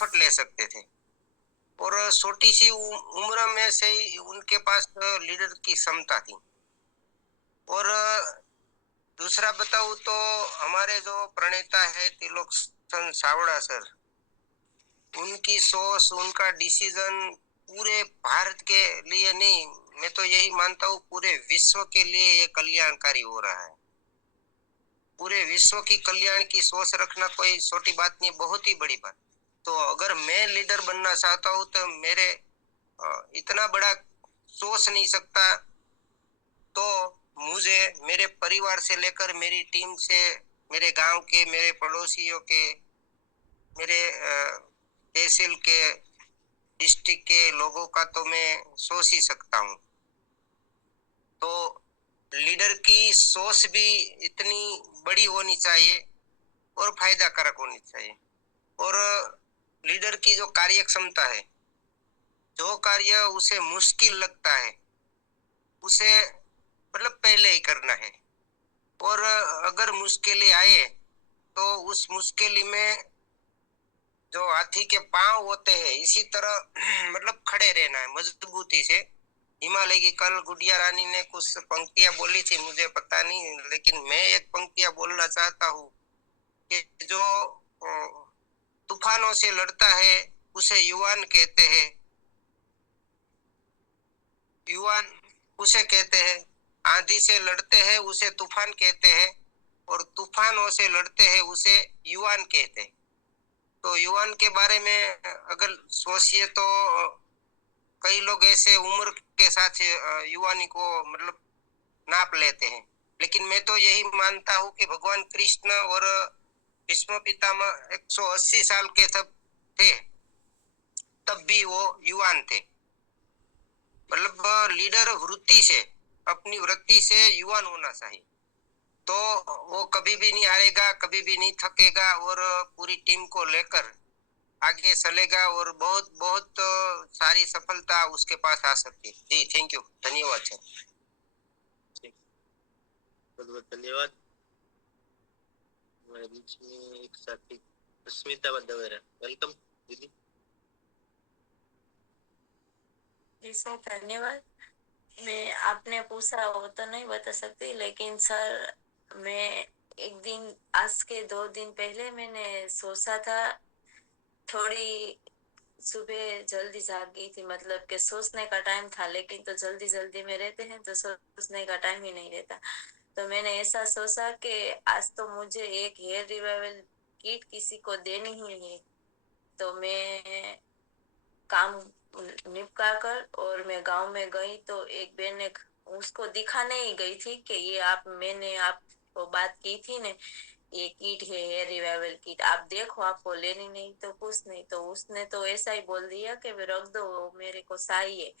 फटाफट ले सकते थे और छोटी सी उम्र में से ही उनके पास लीडर की क्षमता थी। और दूसरा बताऊं तो हमारे जो प्रणेता है त्रिलोकचंद सावड़ा सर, उनकी सोच, उनका डिसीजन पूरे भारत के लिए नहीं, मैं तो यही मानता हूँ पूरे विश्व के लिए ये कल्याणकारी हो रहा है। पूरे विश्व की कल्याण की सोच रखना कोई छोटी बात नहीं, बहुत ही बड़ी बात। तो अगर मैं लीडर बनना चाहता हूँ तो मेरे इतना बड़ा सोच नहीं सकता, तो मुझे मेरे परिवार से लेकर मेरी टीम से, मेरे गांव के, मेरे पड़ोसियों के, मेरे तहसील के, डिस्ट्रिक्ट के लोगों का तो मैं सोच ही सकता हूँ। तो लीडर की सोच भी इतनी बड़ी होनी चाहिए और फायदा कारक होनी चाहिए। और लीडर की जो कार्य क्षमता है, जो कार्य उसे मुश्किल लगता है उसे मतलब पहले ही करना है। और अगर मुश्किलें आए तो उस मुश्किल में जो हाथी के पांव होते हैं इसी तरह मतलब खड़े रहना है मजबूती से। हिमालय की कल गुड़िया रानी ने कुछ पंक्तियां बोली थी, मुझे पता नहीं, लेकिन मैं एक पंक्तियां बोलना चाहता हूँ कि जो तूफानों से लड़ता है उसे युवान कहते हैं, युवान उसे कहते हैं, आंधी से लड़ते हैं उसे तूफान कहते हैं, और तूफानों से लड़ते हैं उसे युवान कहते हैं। तो युवान के बारे में अगर सोचिए तो कई लोग ऐसे उम्र के साथ युवानी को मतलब नाप लेते हैं, लेकिन मैं तो यही मानता हूँ कि भगवान कृष्ण और भीष्म पितामह 180 साल के तब थे, तब भी वो युवान थे। मतलब लीडर वृत्ति से, अपनी वृत्ति से युवान होना चाहिए, तो वो कभी भी नहीं हारेगा, कभी भी नहीं थकेगा और पूरी टीम को लेकर आगे चलेगा और बहुत बहुत सारी सफलता उसके पास आ सकती है। जी थैंक यू, धन्यवाद सर। बहुत बहुत धन्यवाद। हमारे बीच में एक साथी स्मिता बद्दवेरा, वेलकम दीदी। जी सर धन्यवाद। मैं आपने पूछा वो तो नहीं बता सकती, लेकिन सर मैं एक दिन, आज के 2 दिन पहले मैंने सोचा था, थोड़ी सुबह जल्दी जाग गई थी, मतलब कि सोचने का टाइम था, लेकिन तो जल्दी जल्दी में रहते हैं तो सोचने का टाइम ही नहीं रहता। तो मैंने ऐसा सोचा कि आज तो मुझे एक हेयर रिवाइवल किट किसी को देनी ही है। तो मैं काम निपटा कर और मैं गांव में गई, तो एक बहन ने, उसको दिखाने ही गई थी कि ये आप, मैंने आपको बात की थी ने, ये किट है हेयर रिवाइवल किट, आप देखो, आपको लेनी नहीं तो कुछ नहीं। तो उसने तो ऐसा ही बोल दिया कि रख दो, मेरे को चाहिए।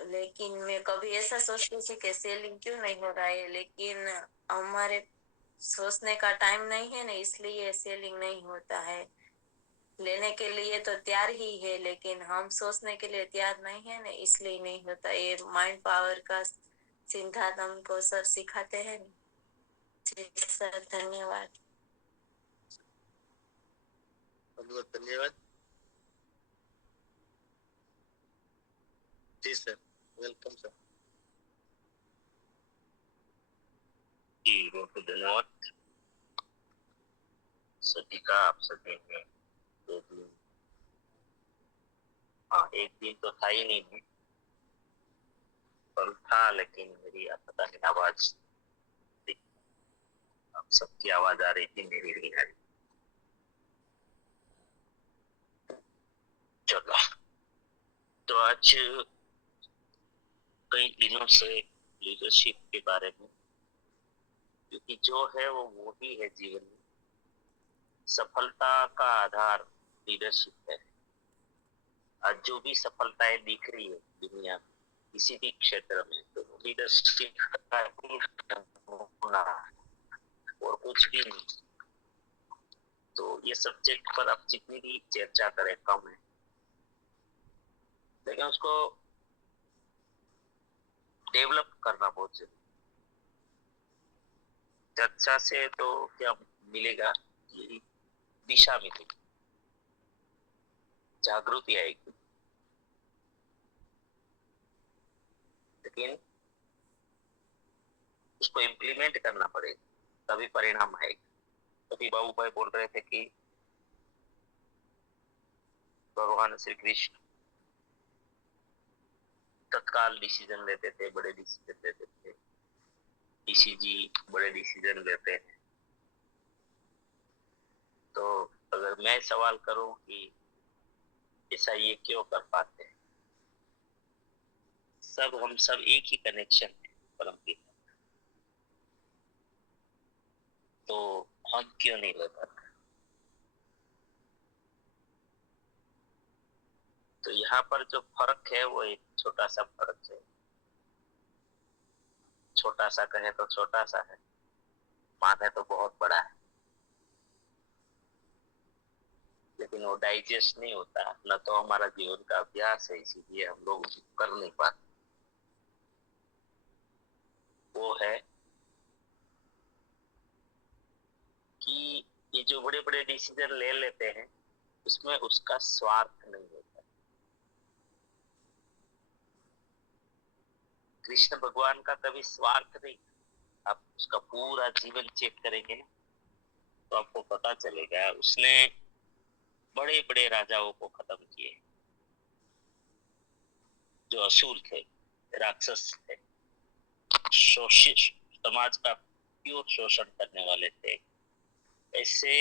लेकिन मैं कभी ऐसा सोचती थी कि सेलिंग क्यों नहीं हो रहा है, लेकिन हमारे सोचने का टाइम नहीं है ना, इसलिए सेलिंग नहीं होता है। लेने के लिए तो तैयार ही है, लेकिन हम सोचने के लिए तैयार नहीं है ना, इसलिए नहीं होता। ये माइंड पावर का सिद्धांत हमको सर सिखाते हैं। जी सर धन्यवाद। बहुत बहुत धन्यवाद। जी सर, वेलकम सर। जी बहुत धन्यवाद सभी का। आप सभी ने 2 दिन, हाँ एक दिन तो था ही नहीं, कल था, लेकिन मेरी पता नहीं आवाज, आप सबकी आवाज आ रही थी, मेरी नहीं आ रही। चलो, तो आज कई दिनों से लीडरशिप के बारे में, क्योंकि जो है वो ही है जीवन में, सफलता का आधार लीडरशिप है। आज जो भी सफलताएं दिख रही है दुनिया में किसी भी क्षेत्र में, तो लीडरशिप का ही होना और कुछ भी नहीं। तो ये सब्जेक्ट पर अब जितनी भी चर्चा करें कम है, लेकिन उसको डेवलप करना बहुत जरूरी। चर्चा से तो क्या मिलेगा, ये दिशा मिलेगी। जागृति आएगी, लेकिन उसको इम्प्लीमेंट करना पड़ेगा, तभी परिणाम आएगा। अभी बाबू भाई बोल रहे थे कि भगवान श्री कृष्ण तत्काल डिसीजन लेते थे, बड़े डिसीजन लेते थे, ऋषि जी बड़े डिसीजन लेते हैं। तो अगर मैं सवाल करूं कि ऐसा ये क्यों कर पाते हैं, हम सब एक ही कनेक्शन है परम पिता, तो हम क्यों नहीं ले पाते? तो यहाँ पर जो फर्क है वो एक छोटा सा फर्क है, छोटा सा कहे तो छोटा सा है, माने तो बहुत बड़ा है, लेकिन वो डाइजेस्ट नहीं होता, न तो हमारा जीवन का अभ्यास है, इसीलिए हम लोग कर नहीं पाते। वो है कि ये जो बड़े बड़े डिसीजन ले लेते हैं उसमें उसका स्वार्थ नहीं होता। कृष्ण भगवान का कभी स्वार्थ नहीं। आप उसका पूरा जीवन चेक करेंगे ना तो आपको पता चलेगा उसने बड़े बड़े राजाओं को खत्म किए, जो असुर थे, राक्षस थे, शोषित समाज का प्योर शोषण करने वाले थे, ऐसे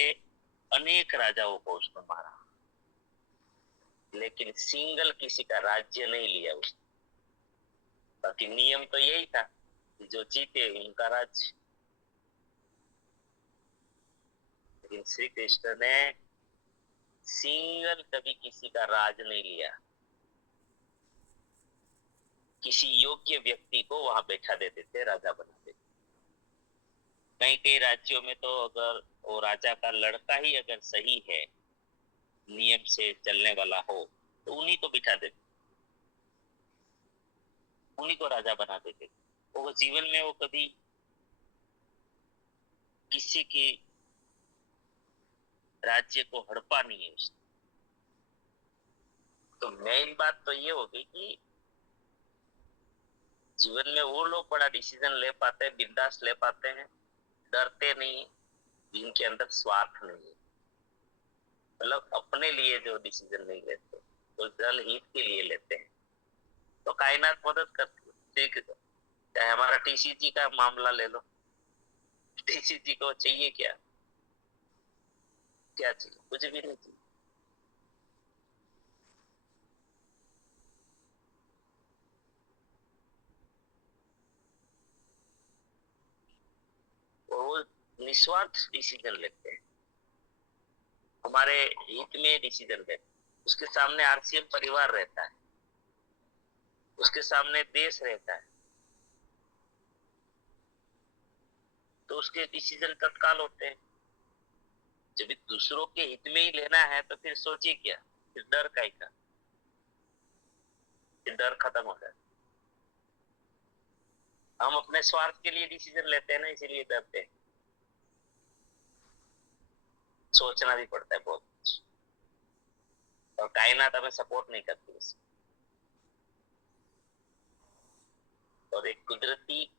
अनेक राजाओं को उसने मारा, लेकिन सिंगल किसी का राज्य नहीं लिया उसने। बाकी नियम तो यही था कि जो जीते उनका राज्य, लेकिन श्री कृष्ण ने सिंगल कभी किसी का राज नहीं लिया। किसी योग्य व्यक्ति को वहां बैठा देते थे, राजा बना देते। कई कई राज्यों में तो अगर वो राजा का लड़का ही अगर सही है, नियम से चलने वाला हो, तो उन्हीं को बिठा देते, उन्हीं को राजा बना देते। वो जीवन में वो कभी किसी की राज्य को हड़पा नहीं है उसने। तो मेन बात तो ये होगी कि जीवन में वो लोग बड़ा डिसीजन ले पाते हैं, बिंदास ले पाते हैं, डरते नहीं, जिनके अंदर स्वार्थ नहीं है, मतलब अपने लिए जो डिसीजन नहीं लेते, तो जल हित के लिए लेते हैं। तो कायनात मदद करती है। ठीक है, चाहे हमारा टीसीजी का मामला ले लो, टीसीजी को चाहिए क्या? क्या चाहिए? कुछ भी नहीं चाहिए। और वो निस्वार्थ डिसीजन लेते हैं, हमारे हित में डिसीजन लेते हैं। उसके सामने आरसीएम परिवार रहता है, उसके सामने देश रहता है, तो उसके डिसीजन तत्काल होते हैं। जब दूसरों के हित में ही लेना है तो फिर सोचिए क्या, फिर डर का ही का, फिर डर खत्म हो जाए। हम अपने स्वार्थ के लिए डिसीजन लेते हैं ना, इसीलिए डरते हैं। सोचना भी पड़ता है बहुत कुछ, और कायनात हमें सपोर्ट नहीं करती उसमें। और एक कुदरती,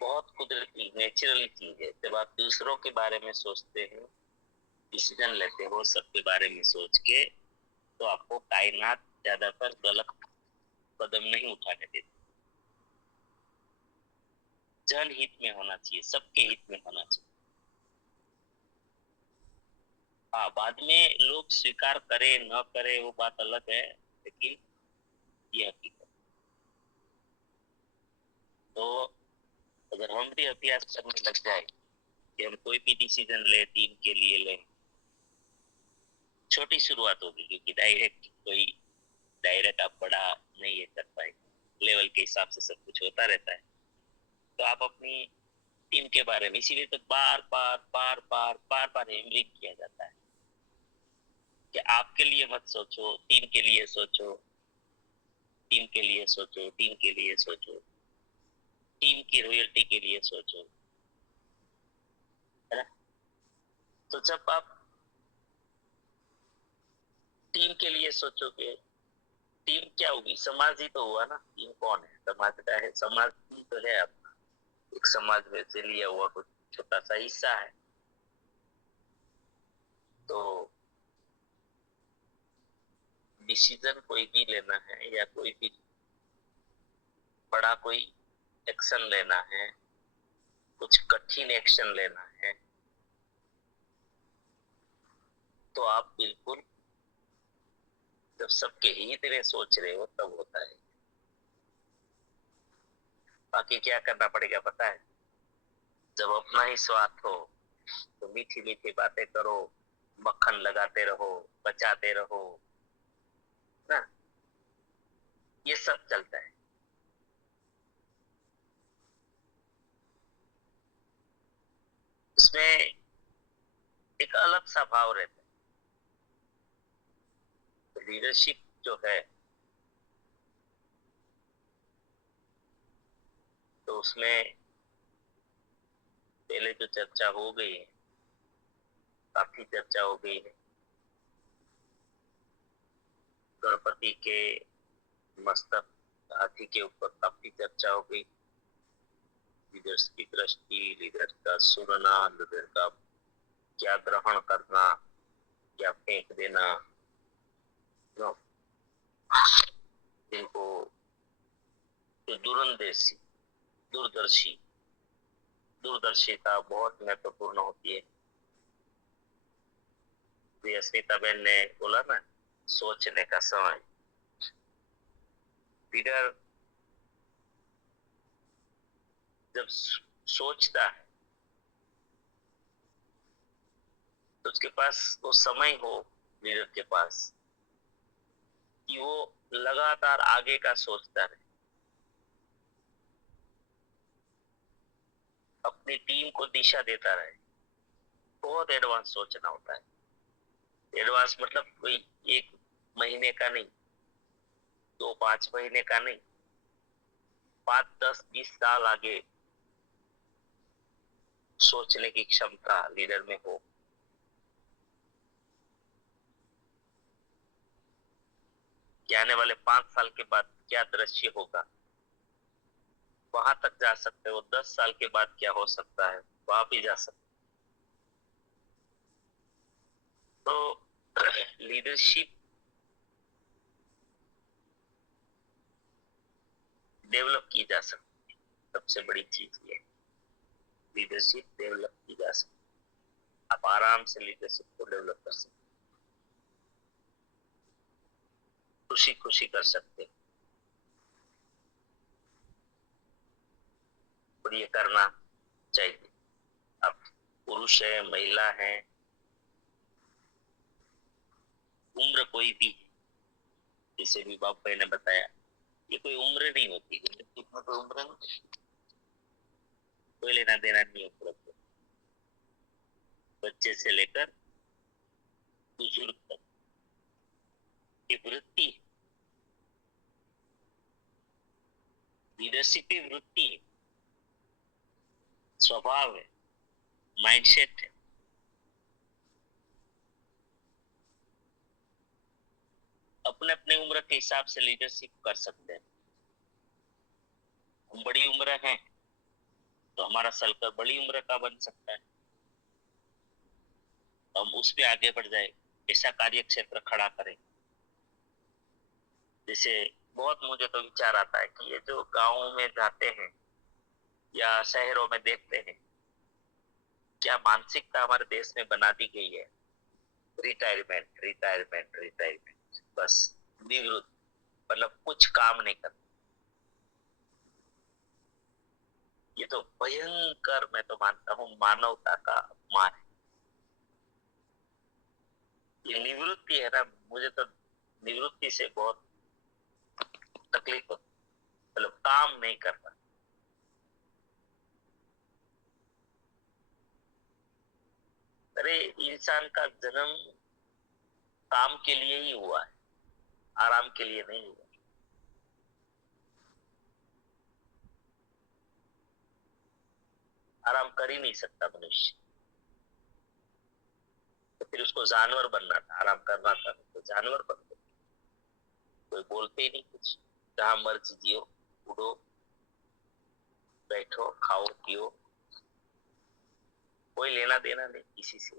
बहुत कुदरती नेचुरली चीज है, जब आप दूसरों के बारे में सोचते हैं, डिसीजन लेते हो सबके बारे में सोच के, तो आपको कायनात ज्यादातर गलत कदम नहीं उठाने देती। जन हित में होना चाहिए, सबके हित में होना चाहिए। हाँ, बाद में लोग स्वीकार करे न करे वो बात अलग है, लेकिन ये हकीकत। तो अगर हम भी अभ्यास करने लग जाए कि हम कोई भी डिसीजन ले, टीम के लिए ले, छोटी शुरुआत होगी, क्योंकि डायरेक्ट आप बड़ा नहीं ये कर पाएंगे, लेवल के हिसाब से सब कुछ होता रहता है। तो आप अपनी टीम के बारे में, इसीलिए तो बार बार बार बार बार बार हेमरिंग किया जाता है कि आपके लिए मत सोचो, टीम के लिए सोचो, टीम के लिए सोचो, टीम के लिए सोचो, टीम की रॉयल्टी के लिए सोचो, है ना? तो जब आप टीम के लिए सोचोगे, टीम क्या होगी? समाज ही तो हुआ ना। टीम कौन है? समाज का है। समाज ही तो है अपना। एक समाज में से लिया हुआ कुछ छोटा सा हिस्सा है। तो डिसीजन कोई भी लेना है या कोई भी बड़ा कोई एक्शन लेना है, कुछ कठिन एक्शन लेना है, तो आप बिल्कुल जब सबके हित में सोच रहे हो तब होता है। बाकी क्या करना पड़ेगा पता है? जब अपना ही स्वार्थ हो तो मीठी मीठी बातें करो, मक्खन लगाते रहो, बचाते रहो ना, ये सब चलता है। उसमें एक अलग सा भाव रहता है। तो लीडरशिप जो है तो उसमें पहले जो चर्चा हो गई है, काफी चर्चा हो गई है। गणपति के मस्तक हाथी के ऊपर काफी चर्चा हो गई। लीडर्स की दृष्टि, लीडर का सुनना, लीडर का क्या ग्रहण करना, क्या फेंक देना, नो, जिनको जो दूरंदेशी, दूरदर्शी, दूरदर्शिता बहुत महत्वपूर्ण होती है। तो अस्मिता बहन ने बोला ना, सोचने का समय। लीडर जब सोचता है तो उसके पास वो समय हो, लीडर के पास, कि वो लगातार आगे का सोचता रहे, अपनी टीम को दिशा देता रहे। बहुत एडवांस सोचना होता है। एडवांस मतलब कोई एक महीने का नहीं, 2-5 महीने का नहीं, 5-10-20 साल आगे सोचने की क्षमता लीडर में हो। कि आने वाले 5 साल के बाद क्या दृश्य होगा, वहां तक जा सकते हो। 10 साल के बाद क्या हो सकता है, वहां भी जा सकते हो। तो लीडरशिप डेवलप की जा सकती है। सबसे बड़ी चीज ये, लीडरशिप डेवलप की जा सकती है। आप आराम से लीडरशिप को डेवलप कर सकते, खुशी खुशी कर सकते। और ये करना चाहिए। आप पुरुष है, महिला है, उम्र कोई भी है, जैसे भी बाप भाई ने बताया, ये कोई उम्र नहीं होती। इसमें कोई उम्र नहीं, कोई लेना देना नहीं उम्र को। बच्चे से लेकर बुजुर्ग तक ये वृत्ति, लीडरशिप की वृत्ति है, स्वभाव है, माइंडसेट है। अपने अपने उम्र के हिसाब से लीडरशिप कर सकते हैं। हम बड़ी उम्र है तो हमारा सर्कल बड़ी उम्र का बन सकता है, तो हम उस पे आगे बढ़ जाए, ऐसा कार्य क्षेत्र खड़ा करें। जैसे बहुत मुझे तो विचार आता है कि ये जो गाँव में जाते हैं या शहरों में देखते हैं, क्या मानसिकता हमारे देश में बना दी गई है, रिटायरमेंट रिटायरमेंट रिटायरमेंट, बस निवृत्त, मतलब कुछ काम नहीं करना। ये तो भयंकर, मैं तो मानता हूँ, मानवता का अपमान है। ये निवृत्ति है ना, मुझे तो निवृत्ति से बहुत तकलीफ होती, मतलब काम नहीं करना। अरे इंसान का जन्म काम के लिए ही हुआ है, आराम के लिए नहीं हुआ। आराम कर ही नहीं सकता मनुष्य। तो फिर उसको जानवर बनना था, आराम करना था तो जानवर बन गए। कोई बोलते ही नहीं कुछ, जहां मर्जी जियो, उड़ो, बैठो, खाओ, पियो, कोई लेना देना नहीं किसी से,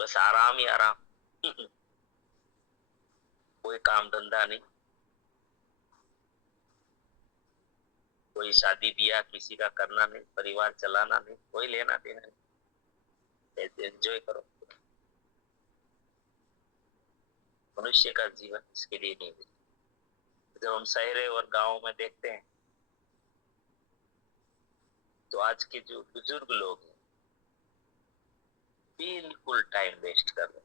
बस आराम ही आराम। कोई काम धंधा नहीं, कोई शादी ब्याह किसी का करना नहीं, परिवार चलाना नहीं, कोई लेना देना नहीं, एंजॉय करो। मनुष्य का जीवन इसके लिए नहीं है। जब हम शहर और गांव में देखते हैं तो आज के जो बुजुर्ग लोग हैं बिल्कुल टाइम वेस्ट कर रहे हैं।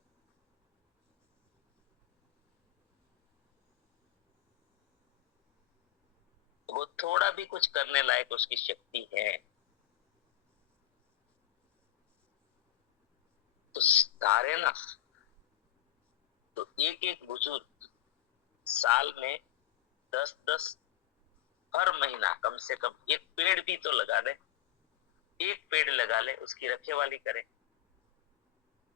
वो थोड़ा भी कुछ करने लायक उसकी शक्ति है तो धारे ना, तो एक एक बुजुर्ग साल में 10-10 हर महीना कम से कम एक पेड़ भी तो लगा ले, एक पेड़ लगा ले, उसकी रखवाली करे।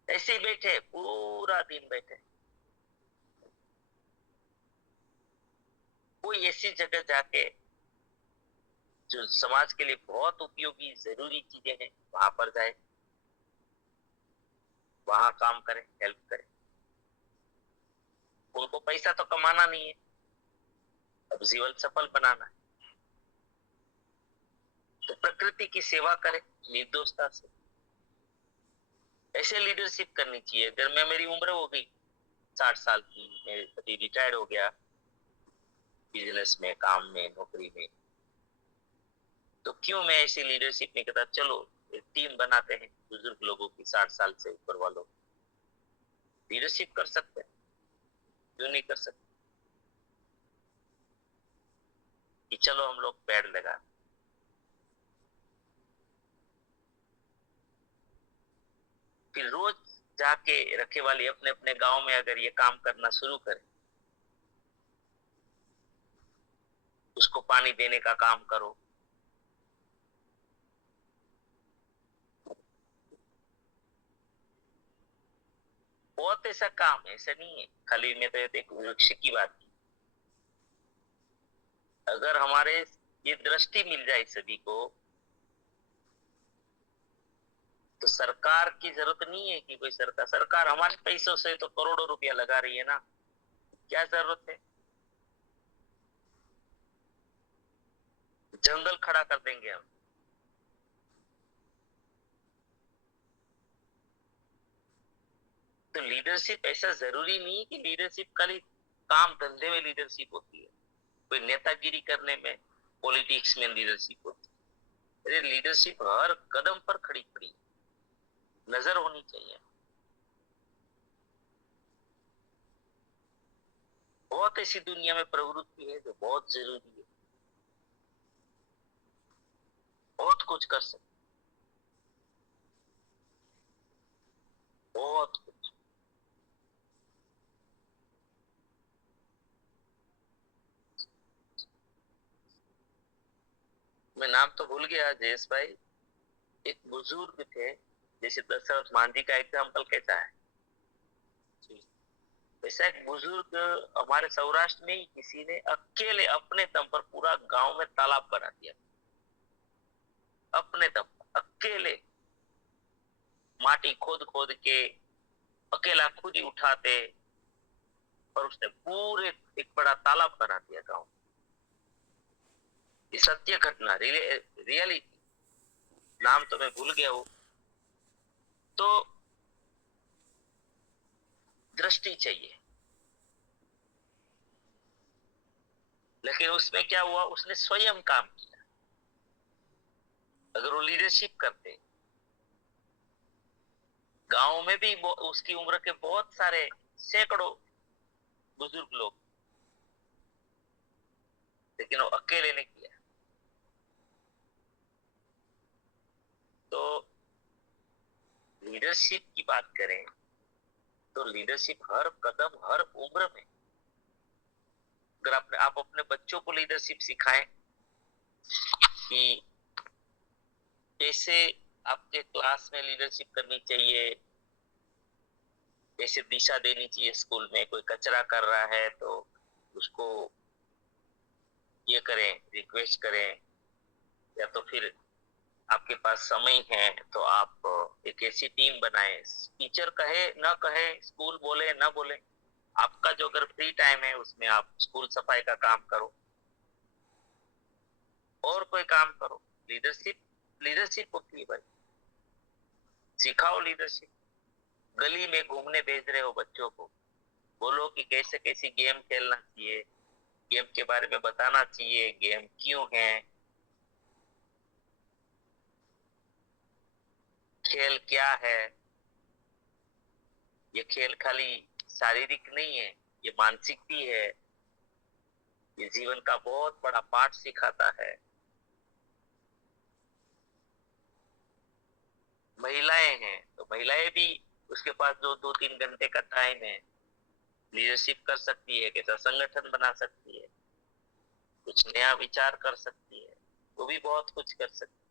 ऐसे ही बैठे पूरा दिन बैठे, कोई ऐसी जगह जाके जो समाज के लिए बहुत उपयोगी जरूरी चीजें हैं वहां पर जाए, वहां काम करे, हेल्प करे। उनको पैसा तो कमाना नहीं है, अब जीवन सफल बनाना है, तो प्रकृति की सेवा करे निर्दोषता से। ऐसे लीडरशिप करनी चाहिए। अगर मेरी उम्र हो गई 60 साल की, मैं पति रिटायर्ड हो गया बिजनेस में, काम में, नौकरी में, तो क्यों मैं ऐसी लीडरशिप नहीं करता? चलो एक टीम बनाते हैं बुजुर्ग लोगों की, 60 साल से ऊपर वालों, लीडरशिप कर सकते हैं, क्यों नहीं कर सकते? कि चलो हम लोग पेड़ लगा, फिर रोज जाके रखेवाली अपने अपने गांव में अगर ये काम करना शुरू करें, उसको पानी देने का काम करो, बहुत ऐसा काम है, ऐसा नहीं है खाली मैं तो एक वृक्ष की बात की। अगर हमारे ये दृष्टि मिल जाए सभी को तो सरकार की जरूरत नहीं है कि कोई सरकार हमारे पैसों से तो करोड़ों रुपया लगा रही है ना, क्या जरूरत है? जंगल खड़ा कर देंगे हम। तो लीडरशिप ऐसा जरूरी नहीं है कि लीडरशिप खाली काम धंधे में लीडरशिप होती है, कोई नेतागिरी करने में, पॉलिटिक्स में लीडरशिप होती है। अरे लीडरशिप हर कदम पर खड़ी खड़ी नजर होनी चाहिए। बहुत ऐसी दुनिया में प्रवृत्ति है जो बहुत जरूरी है, बहुत कुछ कर सकते, बहुत कुछ। मैं नाम तो भूल गया जयेश भाई, एक बुजुर्ग थे, जैसे दशरथ मांझी का एग्जाम्पल कैसा है, वैसा एक बुजुर्ग हमारे सौराष्ट्र में ही किसी ने अकेले अपने दम पर पूरा गांव में तालाब बना दिया, अपने दम पर अकेले माटी खोद खोद के अकेला खुद ही उठाते, और उसने पूरे एक बड़ा तालाब बना दिया गांव। ये सत्य घटना, रियलिटी, नाम तो मैं भूल गया हूँ। तो दृष्टि चाहिए, लेकिन उसमें क्या हुआ, उसने स्वयं काम किया। अगर वो लीडरशिप करते, गांव में भी उसकी उम्र के बहुत सारे सैकड़ों बुजुर्ग लोग, लेकिन वो अकेले ने किया। तो लीडरशिप की बात करें तो लीडरशिप हर कदम, हर उम्र में। अगर आप अपने बच्चों को लीडरशिप सिखाएं कि कैसे आपके क्लास में लीडरशिप करनी चाहिए, जैसे दिशा देनी चाहिए। स्कूल में कोई कचरा कर रहा है तो उसको ये करें, रिक्वेस्ट करें, या तो फिर आपके पास समय है तो आप एक ऐसी टीम बनाएं। टीचर कहे ना कहे, स्कूल बोले ना बोले, आपका जो अगर फ्री टाइम है उसमें आप स्कूल सफाई का काम करो और कोई काम करो। लीडरशिप लीडरशिप होती है भाई, सिखाओ लीडरशिप। गली में घूमने भेज रहे हो बच्चों को, बोलो कि कैसे कैसी गेम खेलना चाहिए, गेम के बारे में बताना चाहिए, गेम क्यों है, खेल क्या है। ये खेल खाली शारीरिक नहीं है, ये मानसिक भी है। ये जीवन का बहुत बड़ा पाठ सिखाता है। महिलाएं हैं तो महिलाएं भी, उसके पास जो 2-3 घंटे का टाइम है, लीडरशिप कर सकती है, कैसा संगठन बना सकती है, कुछ नया विचार कर सकती है, वो भी बहुत कुछ कर सकती है।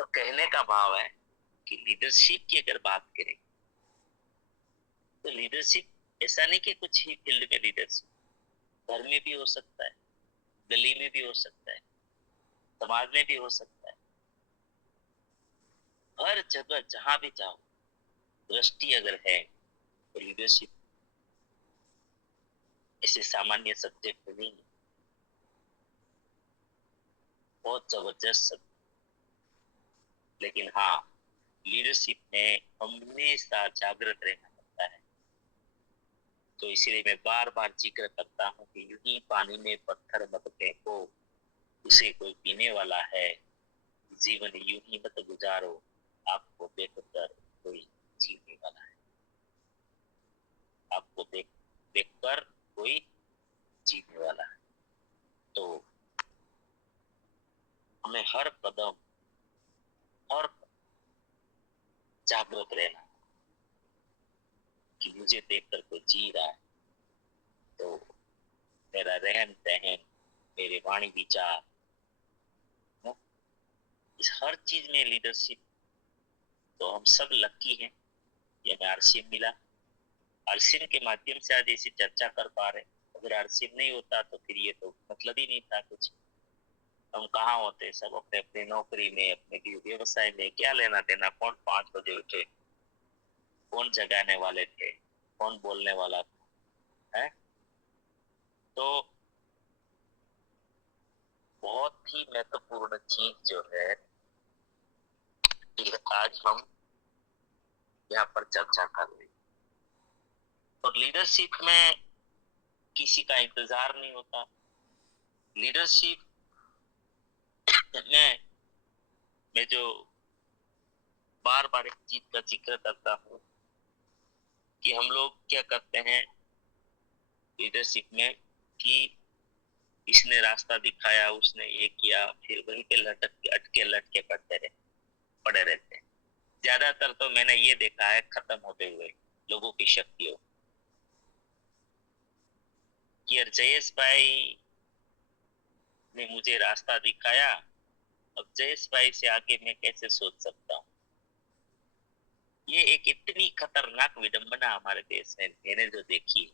तो कहने का भाव है कि लीडरशिप की अगर बात करें तो लीडरशिप ऐसा नहीं कि कुछ ही फील्ड में लीडरशिप, घर में भी हो सकता है, गली में भी हो सकता है, समाज में भी हो सकता है। हर जगह जहां भी जाओ, दृष्टि अगर है तो लीडरशिप ऐसे सामान्य सब्जेक्ट नहीं है, बहुत जबरदस्त सब्जेक्ट। लेकिन हाँ, लीडरशिप में हमेशा जागृत रहना पड़ता है। तो इसलिए मैं बार बार जिक्र करता हूँ कि यूं ही पानी में पत्थर मत फेंको, उसे कोई पीने वाला है। जीवन यूं ही मत गुजारो, आपको देखकर कोई जीने वाला है। आपको देखकर कोई जीने वाला है। तो हमें हर कदम और जागृत रहना कि मुझे देखकर कोई जी रहा है, तो मेरा रहन सहन, मेरे वाणी विचार, इस हर चीज में लीडरशिप। तो हम सब लकी हैं, ये हमें आरसीएम मिला। आरसीएम के माध्यम से आज ऐसी चर्चा कर पा रहे। अगर आरसीएम नहीं होता तो फिर ये तो मतलब ही नहीं था कुछ। हम कहाँ होते, सब अपने अपने नौकरी में, अपने व्यवसाय में, क्या लेना देना। कौन 5 बजे उठे, कौन जगाने वाले थे, कौन बोलने वाला था, है? तो बहुत ही महत्वपूर्ण चीज जो है कि आज हम यहाँ पर चर्चा कर रहे हैं। और लीडरशिप में किसी का इंतजार नहीं होता। लीडरशिप में मैं जो बार बार एक चीज का जिक्र करता हूँ कि हम लोग क्या करते हैं लीडरशिप में कि इसने रास्ता दिखाया, उसने ये किया, फिर वहीं पे अटके लटके पड़े रहते हैं। ज्यादातर तो मैंने ये देखा है खत्म होते हुए लोगों की शक्तियों कि यार जयेश भाई ने मुझे रास्ता दिखाया, अब जयेश भाई से आगे मैं कैसे सोच सकता हूँ। ये एक इतनी खतरनाक विडंबना हमारे देश में मैंने जो देखी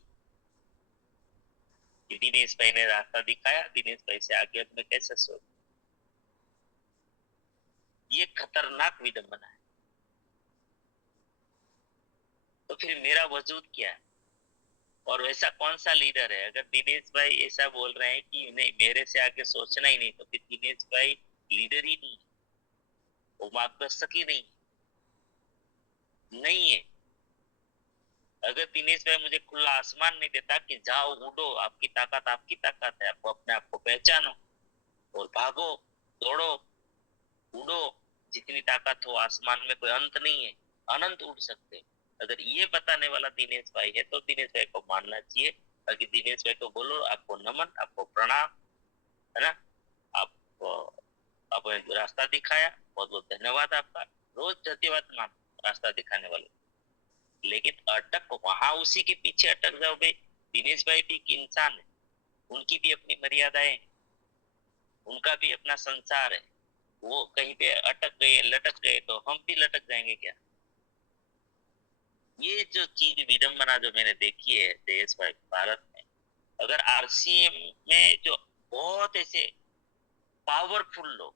कि दिनेश भाई ने रास्ता दिखाया, दिनेश भाई से आगे अब मैं कैसे सोच। ये खतरनाक विडंबना है। तो फिर मेरा वजूद क्या है? और वैसा कौन सा लीडर है? अगर दिनेश भाई ऐसा बोल रहे हैं कि नहीं मेरे से आगे सोचना ही नहीं, तो फिर दिनेश भाई लीडर ही नहीं, वो मार्गदर्शक ही नहीं है। अगर दिनेश भाई मुझे खुला आसमान नहीं देता कि जाओ उड़ो, आपकी ताकत है, आपको अपने आप को पहचानो और भागो, दौड़ो, उड़ो, जितनी ताकत हो आसमान में कोई अंत नहीं है, अनंत उड़ सकते। अगर ये बताने वाला दिनेश भाई है तो दिनेश भाई को मानना चाहिए। बाकी दिनेश भाई को बोलो आपको नमन, आपको प्रणाम, है ना। आप आपने रास्ता दिखाया, बहुत बहुत धन्यवाद आपका। रोज धन्यवाद मान रास्ता दिखाने वाले। लेकिन अटक वहां उसी के पीछे अटक जाओ भाई। दिनेश भाई भी एक इंसान है, उनकी भी अपनी मर्यादाएं, उनका भी अपना संसार है। वो कहीं पे अटक गए, लटक गए, तो हम भी लटक जाएंगे क्या? ये जो चीज विडम्बना जो मैंने देखी है देश भारत में, अगर आरसीएम में जो बहुत ऐसे पावरफुल लोग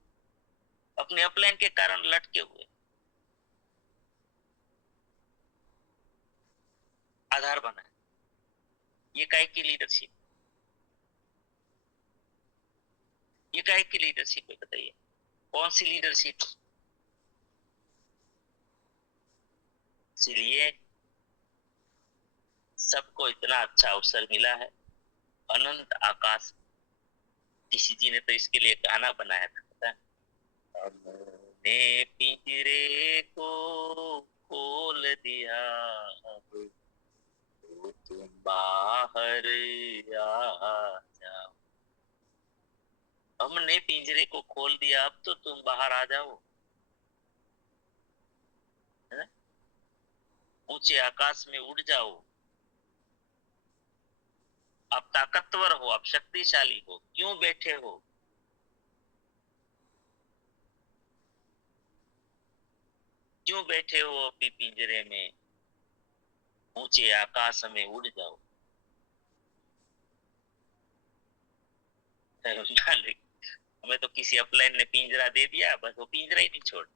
अपने अपलाइन के कारण लटके हुए, आधार बना है, ये काहे की लीडरशिप, ये काहे की लीडरशिप है बताइए? कौन सी लीडरशिप? इसलिए सबको इतना अच्छा अवसर मिला है, अनंत आकाश। किसी जी ने तो इसके लिए गाना बनाया था, पता है? हमने पिंजरे को खोल दिया, अब तो तुम बाहर आ जाओ। हमने पिंजरे को खोल दिया, अब तो तुम बाहर आ जाओ। है? ऊंचे आकाश में उड़ जाओ। आप ताकतवर हो, आप शक्तिशाली हो, क्यों बैठे हो? क्यों बैठे हो अपनी पिंजरे में? ऊंचे आकाश में उड़ जाओ। हमें तो किसी अपलाइन ने पिंजरा दे दिया, बस वो पिंजरा ही नहीं छोड़।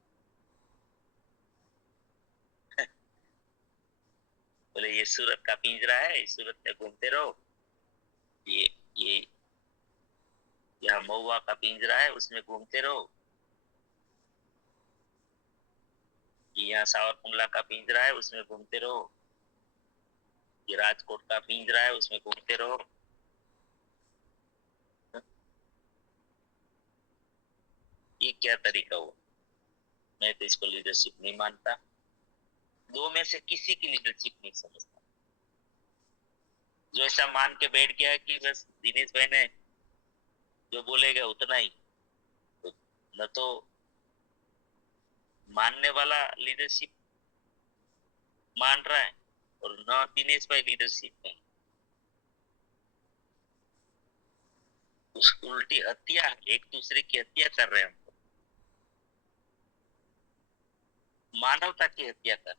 बोले ये सूरत का पिंजरा है, इस सूरत में घूमते रहो। ये ये यहाँ महुआ का पिंजरा है, उसमें घूमते रहो। यहाँ सावरकुंडला का पिंजरा है, उसमें घूमते रहो। ये राजकोट का पिंजरा है, उसमें घूमते रहो। ये क्या तरीका हुआ? मैं तो इसको लीडरशिप नहीं मानता। दो में से किसी की लीडरशिप नहीं समझता। जो ऐसा मान के बैठ गया कि बस दिनेश भाई ने जो बोलेगा उतना ही, तो न तो मानने वाला लीडरशिप मान रहा है और न दिनेश भाई लीडरशिप में, उस उल्टी हत्या, एक दूसरे की हत्या कर रहे हैं। मानवता की हत्या कर,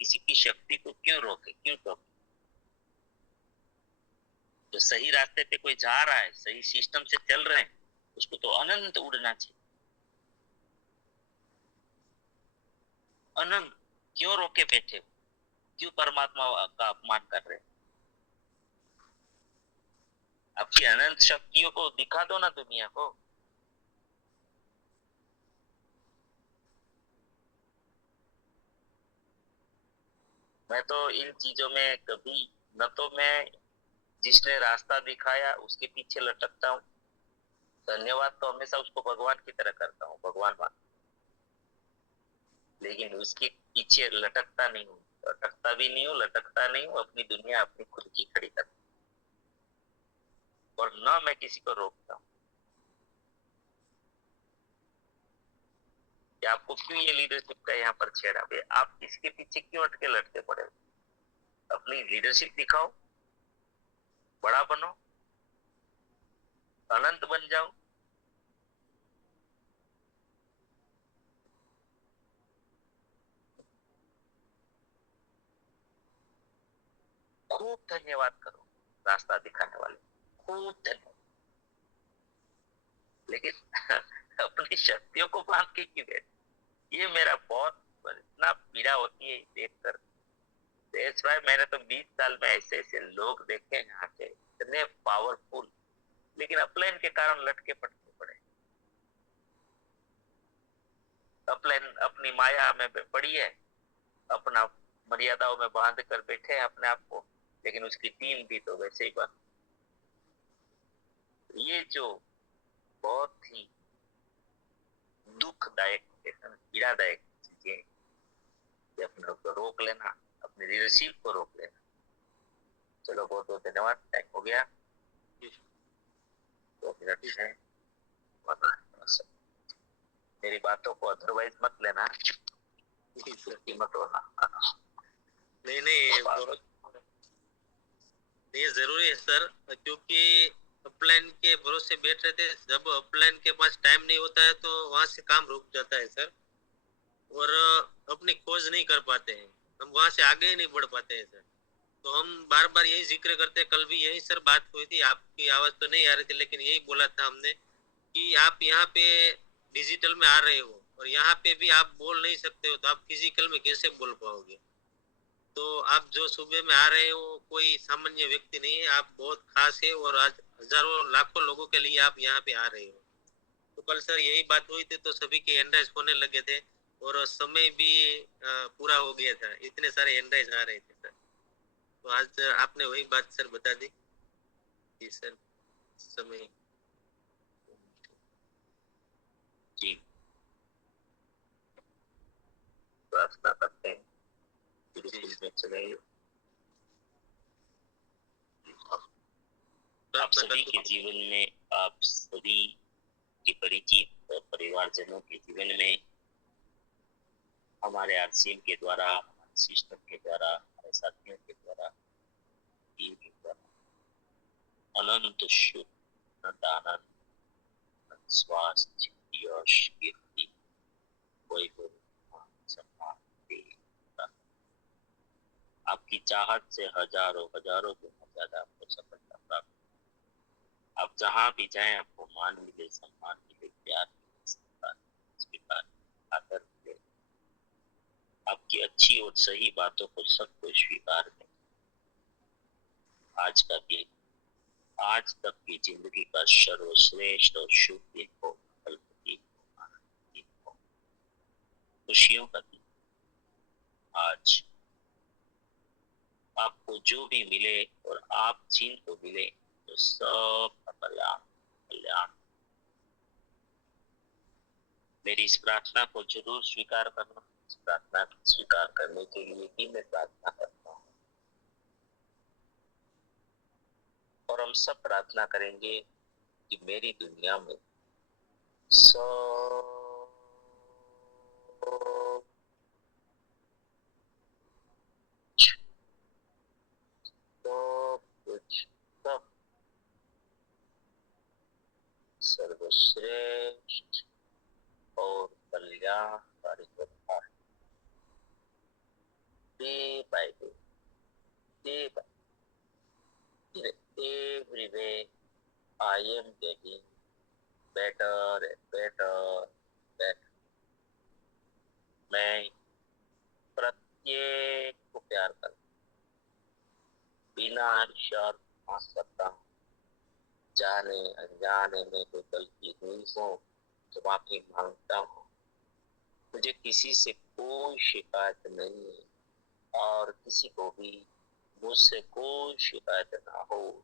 किसी की शक्ति को क्यों रोके, क्यों रोके? जो सही रास्ते पे कोई जा रहा है, सही सिस्टम से चल रहे हैं, उसको तो अनंत उड़ना चाहिए। अनंत क्यों रोके बैठे हो? क्यों परमात्मा का अपमान कर रहे हो? आपकी अनंत शक्तियों को दिखा दो ना दुनिया को। मैं तो इन चीजों में कभी, न तो मैं जिसने रास्ता दिखाया उसके पीछे लटकता हूँ, धन्यवाद तो हमेशा उसको भगवान की तरह करता हूँ, भगवान मान, लेकिन उसके पीछे लटकता नहीं हूँ, लटकता भी नहीं हूँ, लटकता नहीं हूँ। अपनी दुनिया अपनी खुद की खड़ी करता हूँ, और न मैं किसी को रोकता हूँ कि आपको क्यों ये लीडरशिप का यहाँ पर छेड़ा है? आप इसके पीछे क्यों अटके लटके पड़े हो? अपनी लीडरशिप दिखाओ, बड़ा बनो, अनंत बन जाओ। खूब धन्यवाद करो रास्ता दिखाने वाले, खूब धन्यवाद। लेकिन अपनी शक्तियों को बांध के क्यों बैठे? ये मेरा बहुत इतना पीड़ा होती है देखकर। देश भाई, मैंने तो 20 साल में ऐसे ऐसे लोग देखे यहाँ के, इतने पावरफुल, लेकिन अपलाइन के कारण लटके पटके पड़े। अपलाइन अपनी माया में पड़ी है, अपना मर्यादाओं में बांध कर बैठे हैं अपने आप को, लेकिन उसकी टीम भी तो वैसे ही बन। ये जो बहुत ही दुखदायक, पीड़ादायक चीजें, अपने को रोक लेना, अपनी लीडरशिप को रोक लेना। चलो बहुत बहुत धन्यवाद, टाइम हो गया, 2 मिनट है। मेरी बातों को अदरवाइज मत लेना, मत होना। नहीं नहीं, बहुत नहीं जरूरी है सर, क्योंकि अपलाइन के भरोसे बैठ रहे थे। जब अपलाइन के पास टाइम नहीं होता है तो वहां से काम रुक जाता है सर, और अपनी खोज नहीं कर पाते हैं, हम वहां से आगे ही नहीं बढ़ पाते हैं सर। तो हम बार बार यही जिक्र करते हैं, कल भी यही सर बात हुई थी, आपकी आवाज तो नहीं आ रही थी, लेकिन यही बोला था हमने कि आप यहाँ पे डिजिटल में आ रहे हो और यहाँ पे भी आप बोल नहीं सकते हो, तो आप फिजिकल में कैसे बोल पाओगे। तो आप जो सूबे में आ रहे हो कोई सामान्य व्यक्ति नहीं है, आप बहुत खास है, और आज हजारों लाखों लोगों के लिए आप यहाँ पे आ रहे हो। तो कल सर यही बात हुई थी, तो सभी के हैंडराइज होने लगे थे, और समय भी पूरा हो गया था, इतने सारे हैंडराइज आ रहे थे सर। तो आज आपने वही बात सर बता दी कि सर समय। जी, प्रार्थना करते हैं गुरुकुल में चले। आप सभी के जीवन में, आप सभी के परिचित और परिवारजनों के जीवन में हमारे आरसीएम के द्वारा, हमारे सिस्टम के द्वारा, हमारे साथियों के द्वारा, टीम के द्वारा अनंत सुख, अनंत आनंद, अनंत स्वास्थ्य, यश, कीर्ति, वैभव, सम्मान देगा। आपकी चाहत से हजारों हजारों गुना ज्यादा आपको सफलता प्राप्त। आप जहां भी जाएं आपको मान मिले, सम्मान मिले, प्यार मिले, स्वीकार, आदर मिले। आपकी अच्छी और सही बातों को सबको स्वीकार करें। आज का दिन, आज तक की जिंदगी का सर्वश्रेष्ठ और शुभ दिन हो, कल्पति हो, आनंद हो, खुशियों का दिन। आज आपको जो भी मिले और आप जिनको मिले तो सब कल्याण कल्याण। मेरी इस प्रार्थना को जरूर स्वीकार करना। इस प्रार्थना को स्वीकार करने के लिए ही मैं प्रार्थना करता हूँ, और हम सब प्रार्थना करेंगे कि मेरी दुनिया में सब कुछ, सब सर्वश्रेष्ठ और कल्याणकारी होता है। Day by day, day by day, every way, I am getting better and better, better. मैं प्रत्येक को प्यार करता बिना शर्त माफ करता हूँ। जाने अनजाने में कोई गलती हुई हो तो माफी मांगता हूँ। मुझे किसी से कोई शिकायत नहीं है, और किसी को भी मुझसे कोई शिकायत ना हो।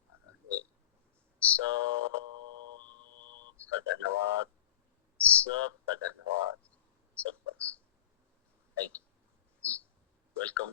सबका धन्यवाद, सबका धन्यवाद, सब बस। Thank you, welcome.